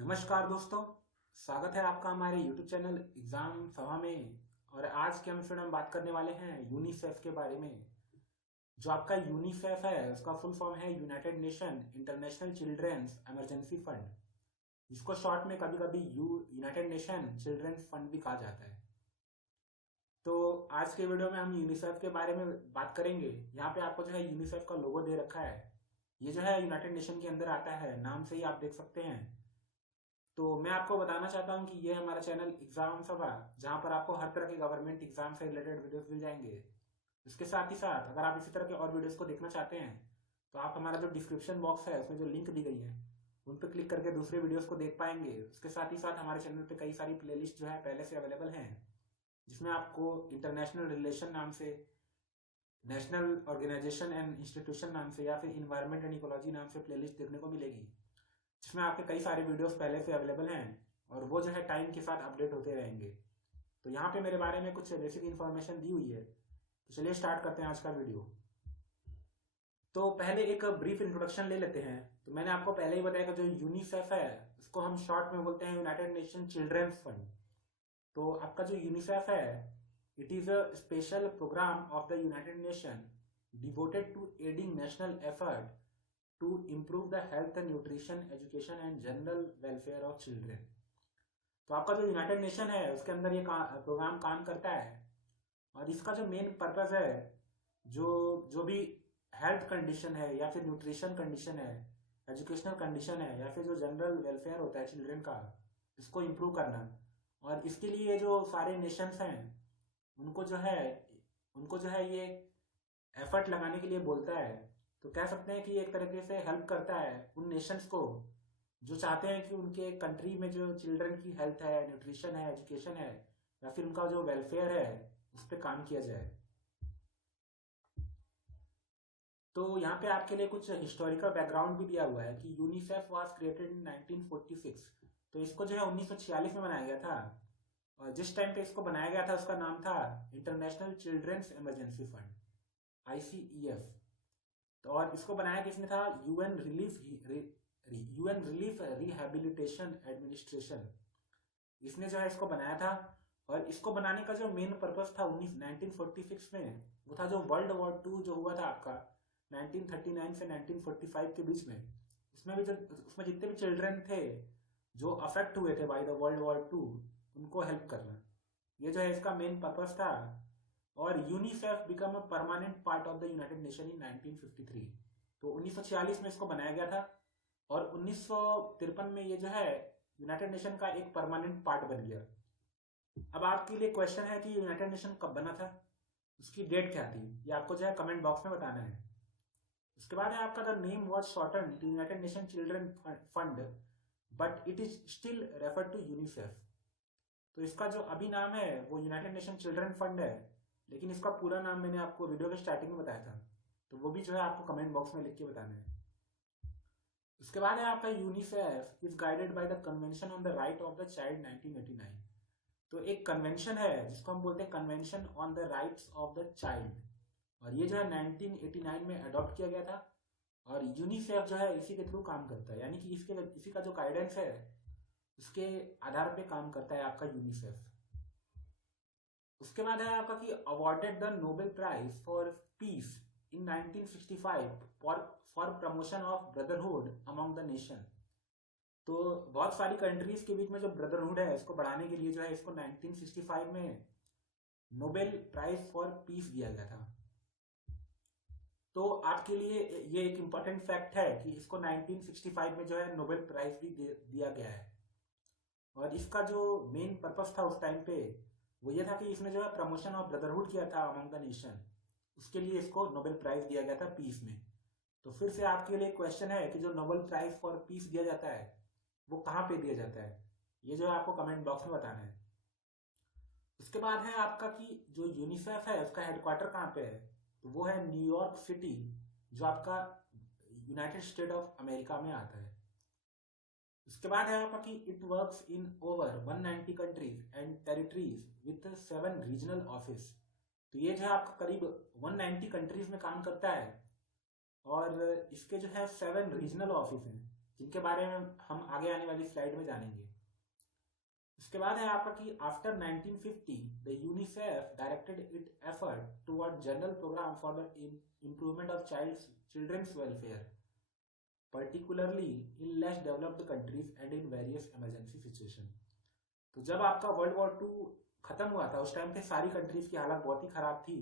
नमस्कार दोस्तों। स्वागत है आपका हमारे YouTube चैनल एग्जाम सभा में। और आज के हम में बात करने वाले हैं यूनिसेफ के बारे में। जो आपका यूनिसेफ है उसका फुल फॉर्म है United Nation International Children's Emergency Fund, जिसको शॉर्ट में कभी कभी यूनाइटेड नेशन चिल्ड्रंस फंड भी कहा जाता है। तो आज के वीडियो में हम यूनिसेफ के बारे में बात करेंगे। यहाँ पे आपको जो है यूनिसेफ का लोगो दे रखा है। ये जो है यूनाइटेड नेशन के अंदर आता है, नाम से ही आप देख सकते हैं। तो मैं आपको बताना चाहता हूँ कि ये हमारा चैनल एग्जाम सभा, जहाँ पर आपको हर तरह के गवर्नमेंट एग्जाम से रिलेटेड वीडियोस मिल जाएंगे। इसके साथ ही साथ अगर आप इसी तरह के और वीडियोस को देखना चाहते हैं तो आप हमारा जो डिस्क्रिप्शन बॉक्स है उसमें जो लिंक दी गई है उन पर क्लिक करके दूसरे वीडियोस को देख पाएंगे। उसके साथ ही साथ हमारे चैनल पे कई सारी प्लेलिस्ट जो है पहले से अवेलेबल हैं, जिसमें आपको इंटरनेशनल रिलेशन नाम से, नेशनल ऑर्गेनाइजेशन एंड इंस्टीट्यूशन नाम से, या फिर इन्वायरमेंट एंड इकोलॉजी नाम से प्लेलिस्ट देखने को मिलेगी, जिसमें आपके कई सारे वीडियोस पहले से अवेलेबल हैं और वो जो है टाइम के साथ अपडेट होते रहेंगे। तो यहाँ पे मेरे बारे में कुछ बेसिक इन्फॉर्मेशन दी हुई है। तो चलिए स्टार्ट करते हैं आज का वीडियो। तो पहले एक ब्रीफ इंट्रोडक्शन ले लेते हैं। तो मैंने आपको पहले ही बताया कि जो यूनिसेफ है उसको हम शॉर्ट में बोलते हैं यूनाइटेड नेशन चिल्ड्रंस फंड। तो आपका जो यूनिसेफ है, it is a special program of the United Nation devoted to aiding national effort to improve the health and nutrition, education and general welfare of children। तो आपका जो United nation है उसके अंदर ये प्रोग्राम काम करता है। और इसका जो मेन पर्पस है, जो जो भी हेल्थ कंडीशन है या फिर न्यूट्रिशन कंडीशन है, एजुकेशनल कंडीशन है, या फिर जो जनरल वेलफेयर होता है चिल्ड्रन का, इसको इम्प्रूव करना। और इसके लिए जो सारे नेशंस हैं उनको जो है उनको जो है ये एफर्ट लगाने के लिए बोलता है। तो कह सकते हैं कि एक तरीके से हेल्प करता है उन नेशंस को जो चाहते हैं कि उनके कंट्री में जो चिल्ड्रन की हेल्थ है, न्यूट्रिशन है, एजुकेशन है, या फिर उनका जो वेलफेयर है उस पर काम किया जाए। तो यहाँ पे आपके लिए कुछ हिस्टोरिकल बैकग्राउंड भी दिया हुआ है कि यूनिसेफ वाज क्रिएटेड इन 1946। तो इसको जो है 1946 में बनाया गया था। और जिस टाइम पे इसको बनाया गया था उसका नाम था International Children's Emergency Fund, ICEF। तो और इसको बनाया किसने था? यूएन रिलीफ रिहेबिलिटेशन एडमिनिस्ट्रेशन, इसने जो है इसको बनाया था। और इसको बनाने का जो मेन पर्पस था 1946 में, वो था जो वर्ल्ड वॉर टू जो हुआ था आपका 1939 से 1945 के बीच में। उसमें जितने भी चिल्ड्रन थे जो अफेक्ट हुए थे by the world war two, उनको हेल्प करना, ये जो है इसका मेन पर्पस था। और UNICEF become a permanent part of the United Nation in 1953। तो 1946 में इसको बनाया गया था और 1953 में ये जो है यूनाइटेड नेशन का एक परमानेंट पार्ट बन गया। अब आपके लिए क्वेश्चन है कि यूनाइटेड नेशन कब बना था, उसकी डेट क्या थी, ये आपको जो है कमेंट बॉक्स में बताना है। उसके बाद है आपका the name was shorten to United Nation Children Fund but it is still refer to UNICEF. तो इसका जो अभी नाम है वो यूनाइटेड नेशन चिल्ड्रन फंड है, लेकिन इसका पूरा नाम मैंने आपको वीडियो के स्टार्टिंग में बताया था। तो वो भी जो है आपको कमेंट बॉक्स में लिख के बताना है। उसके बाद है आपका UNICEF is guided by the convention on the right of the child 1989। तो एक कन्वेंशन है जिसको हम बोलते हैं convention on the rights of the child, और ये जो है 1989 में अडॉप्ट किया गया था। और यूनिसेफ जो है इसी के थ्रू काम करता है, यानी कि इसी का जो गाइडेंस है उसके आधार पे काम करता है आपका यूनिसेफ। उसके बाद है आपका कि awarded the Nobel prize for peace in 1965 for promotion of brotherhood among the nation. तो बहुत सारी कंट्रीज के बीच में जो ब्रदरहुड है इसको बढ़ाने के लिए जो है इसको 1965 में नोबेल प्राइज फॉर पीस दिया गया था। तो आपके लिए ये एक इम्पोर्टेंट फैक्ट है कि इसको 1965 में जो है नोबेल प्राइज भी दिया गया है। और इसका जो मेन पर्पस था उस टाइम पे वो ये था कि इसने जो है प्रमोशन ऑफ ब्रदरहुड किया था अमंग द नेशन, उसके लिए इसको नोबेल प्राइज दिया गया था पीस में। तो फिर से आपके लिए क्वेश्चन है कि जो नोबेल प्राइज फॉर पीस दिया जाता है वो कहाँ पे दिया जाता है, ये जो है आपको कमेंट बॉक्स में बताना है। उसके बाद है आपका कि जो यूनिसेफ है उसका हेडक्वार्टर कहाँ पे है, तो वो है न्यूयॉर्क सिटी, जो आपका यूनाइटेड स्टेट ऑफ अमेरिका में आता है। उसके बाद है आपका कि it works in over 190 countries and territories with 7 regional office. तो ये जो है आपका करीब 190 कंट्रीज में काम करता है और इसके जो है 7 रीजनल ऑफिस हैं, जिनके बारे में हम आगे आने वाली स्लाइड में जानेंगे। उसके बाद है आपका कि after 1950 the UNICEF directed it effort toward general program for the improvement of children's welfare particularly in less developed countries and in various emergency situation। तो जब आपका वर्ल्ड वॉर टू खत्म हुआ था उस टाइम पे सारी कंट्रीज की हालत बहुत ही खराब थी,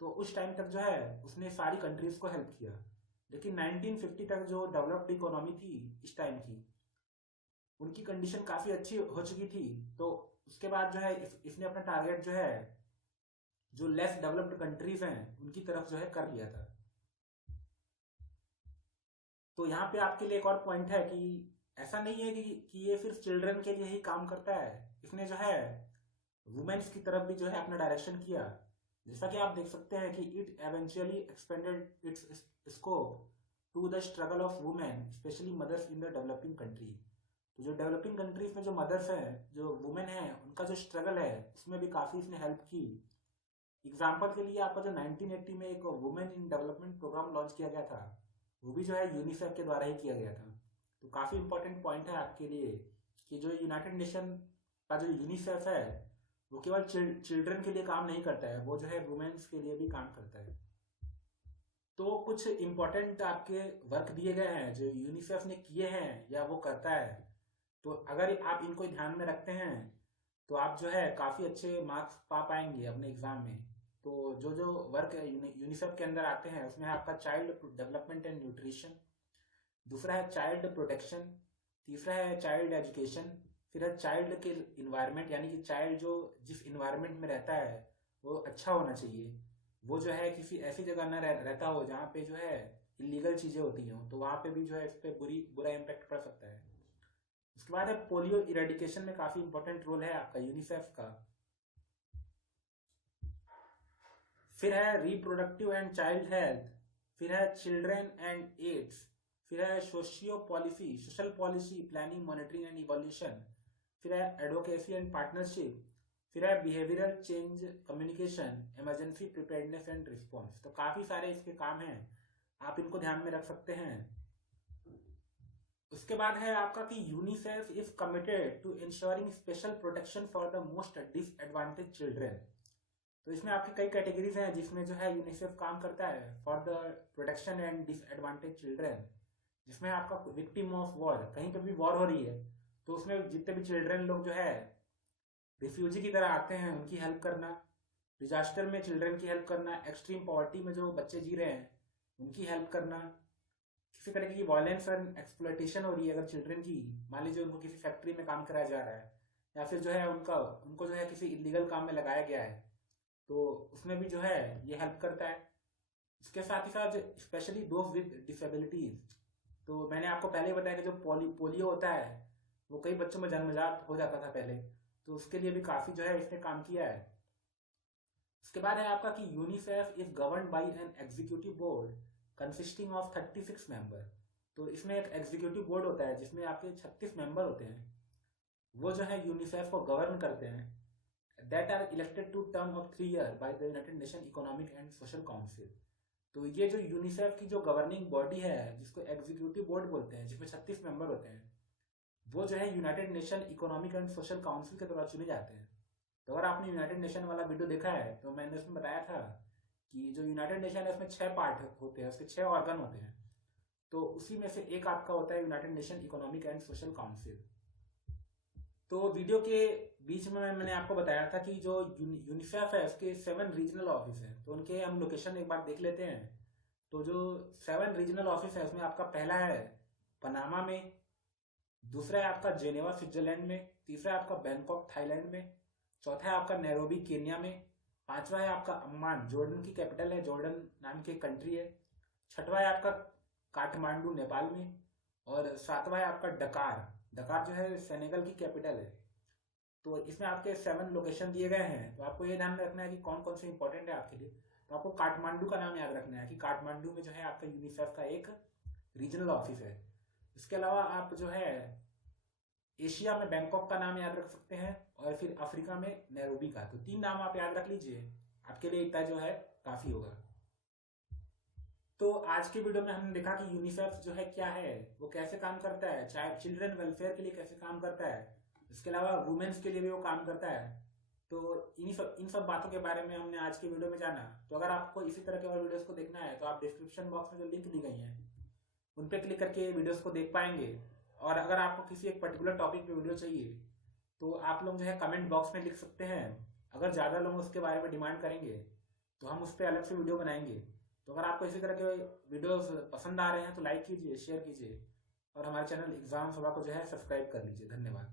तो उस टाइम तक जो है उसने सारी कंट्रीज को हेल्प किया। लेकिन 1950 तक जो डेवलप्ड इकोनॉमी थी इस टाइम की, उनकी कंडीशन काफ़ी अच्छी हो चुकी थी। तो उसके बाद जो है इसने अपना टारगेट जो है जो लेस डेवलप्ड कंट्रीज हैं उनकी तरफ जो है कर लिया था। तो यहाँ पे आपके लिए एक और पॉइंट है कि ऐसा नहीं है कि ये सिर्फ चिल्ड्रन के लिए ही काम करता है, इसने जो है वुमेन्स की तरफ भी जो है अपना डायरेक्शन किया। जैसा कि आप देख सकते हैं कि it eventually expanded its scope to the struggle of women specially mothers in the developing country. तो जो डेवलपिंग कंट्रीज में जो मदर्स हैं, जो वुमेन हैं, उनका जो स्ट्रगल है उसमें भी काफ़ी इसने हेल्प की। एग्जाम्पल के लिए आपका जो 1980 में एक women in development program launch किया गया था, वो भी जो है यूनिसेफ के द्वारा ही किया गया था। तो काफ़ी इंपॉर्टेंट पॉइंट है आपके लिए कि जो यूनाइटेड नेशन का जो यूनिसेफ है वो केवल चिल्ड्रन के लिए काम नहीं करता है, वो जो है वुमेन्स के लिए भी काम करता है। तो कुछ इंपॉर्टेंट आपके वर्क दिए गए हैं जो यूनिसेफ ने किए हैं या वो करता है। तो अगर आप इनको ध्यान में रखते हैं तो आप जो है काफ़ी अच्छे मार्क्स पा पाएंगे अपने एग्ज़ाम में। तो जो जो वर्क यूनिसेफ के अंदर आते हैं उसमें है आपका चाइल्ड डेवलपमेंट एंड न्यूट्रिशन, दूसरा है चाइल्ड प्रोटेक्शन, तीसरा है चाइल्ड एजुकेशन, फिर है चाइल्ड के इन्वायरमेंट, यानी कि चाइल्ड जो जिस इन्वायरमेंट में रहता है वो अच्छा होना चाहिए, वो जो है किसी ऐसी जगह न रहता हो जहाँ पे जो है इलीगल चीज़ें होती हों, तो वहाँ पे भी जो है इस पर बुरा इम्पैक्ट पड़ सकता है। उसके बाद है पोलियो इरेडिकेशन में काफ़ी इंपॉर्टेंट रोल है आपका यूनिसेफ का। फिर है रिप्रोडक्टिव एंड चाइल्ड हेल्थ, फिर है चिल्ड्रन एंड एड्स, फिर है social policy planning monitoring and evolution, फिर है एडवोकेसी एंड पार्टनरशिप, फिर है behavioural change communication, emergency preparedness and response. तो काफ़ी सारे इसके काम हैं, आप इनको ध्यान में रख सकते हैं। उसके बाद है आपका कि UNICEF is committed to ensuring special protection for the most disadvantage children. तो इसमें आपकी कई कैटेगरीज हैं जिसमें जो है यूनिसेफ काम करता है for the protection and disadvantage children, जिसमें आपका विक्टिम ऑफ वॉर, कहीं पर भी वॉर हो रही है तो उसमें जितने भी चिल्ड्रन लोग जो है रिफ्यूजी की तरह आते हैं उनकी हेल्प करना, डिजास्टर में चिल्ड्रन की हेल्प करना, एक्सट्रीम पॉवर्टी में जो बच्चे जी रहे हैं उनकी हेल्प करना, किसी तरह की वायलेंस एंड एक्सप्लॉयटेशन हो रही है अगर चिल्ड्रन की, मान लीजिए उनको किसी फैक्ट्री में काम कराया जा रहा है या फिर जो है उनको जो है किसी इलीगल काम में लगाया गया है, तो उसमें भी जो है ये हेल्प करता है। इसके साथ ही साथ स्पेशली दोस्त विद डिसेबिलिटीज, तो मैंने आपको पहले बताया कि जो पोलियो होता है वो कई बच्चों में जन्मजात हो जाता था पहले, तो उसके लिए भी काफ़ी जो है इसने काम किया है। उसके बाद है आपका कि UNICEF is govern by an executive board consisting of 36 member. तो इसमें एक एग्जीक्यूटिव बोर्ड होता है जिसमें आपके 36 मेंबर होते हैं, वो जो है यूनिसेफ को गवर्न करते हैं, that are elected to term of 3 year by the United Nation economic and social council. तो ये जो यूनिसेफ की जो गवर्निंग बॉडी है जिसको एग्जीक्यूटिव बोर्ड बोलते हैं, जिसमें 36 मेंबर होते हैं, वो जो है United Nation economic and social council के द्वारा चुने जाते हैं। तो अगर आपने यूनाइटेड नेशन वाला वीडियो देखा है तो मैंने उसमें बताया था कि जो यूनाइटेड नेशन है उसमें 6 पार्ट होते हैं, उसके 6 ऑर्गन होते हैं, तो उसी में से एक आपका होता है United Nation economic and social council. तो वीडियो के बीच में मैंने आपको बताया था कि जो यूनिसेफ है उसके 7 रीजनल ऑफिस हैं, तो उनके हम लोकेशन एक बार देख लेते हैं। तो जो 7 रीजनल ऑफिस है उसमें आपका पहला है पनामा में, दूसरा है आपका जेनेवा स्विट्जरलैंड में, तीसरा है आपका बैंकॉक थाईलैंड में, चौथा है आपका नैरोबी केन्या में, पांचवा है आपका अम्मान जॉर्डन की कैपिटल है, जॉर्डन नाम की कंट्री है, छठवा है आपका काठमांडू नेपाल में, और सातवां है आपका डकार, डकार जो है सेनेगल की कैपिटल है। तो इसमें आपके 7 लोकेशन दिए गए हैं, तो आपको ये ध्यान रखना है कि कौन कौन से इंपॉर्टेंट है आपके लिए। तो आपको काठमांडू का नाम याद रखना है कि काठमांडू में जो है आपका यूनिसेफ का एक रीजनल ऑफिस है। इसके अलावा आप जो है एशिया में बैंकॉक का नाम याद रख सकते हैं, और फिर अफ्रीका में नैरोबी का। तो 3 नाम आप याद रख लीजिए, आपके लिए इतना जो है काफ़ी होगा। तो आज की वीडियो में हमने देखा कि यूनिसेफ जो है क्या है, वो कैसे काम करता है, चाहे चिल्ड्रन वेलफेयर के लिए कैसे काम करता है, इसके अलावा वुमेन्स के लिए भी वो काम करता है। तो इन सब बातों के बारे में हमने आज की वीडियो में जाना। तो अगर आपको इसी तरह के और वीडियोस को देखना है तो आप डिस्क्रिप्शन बॉक्स में जो लिंक दी गई हैं उन पे क्लिक करके वीडियोस को देख पाएंगे। और अगर आपको किसी एक पर्टिकुलर टॉपिक पे वीडियो चाहिए तो आप लोग जो है कमेंट बॉक्स में लिख सकते हैं। अगर ज़्यादा लोग उसके बारे में डिमांड करेंगे तो हम उस पर अलग से वीडियो बनाएंगे। तो अगर आपको इसी तरह के वीडियोस पसंद आ रहे हैं तो लाइक कीजिए, शेयर कीजिए और हमारे चैनल एग्जाम सभा को जो है सब्सक्राइब कर लीजिए। धन्यवाद।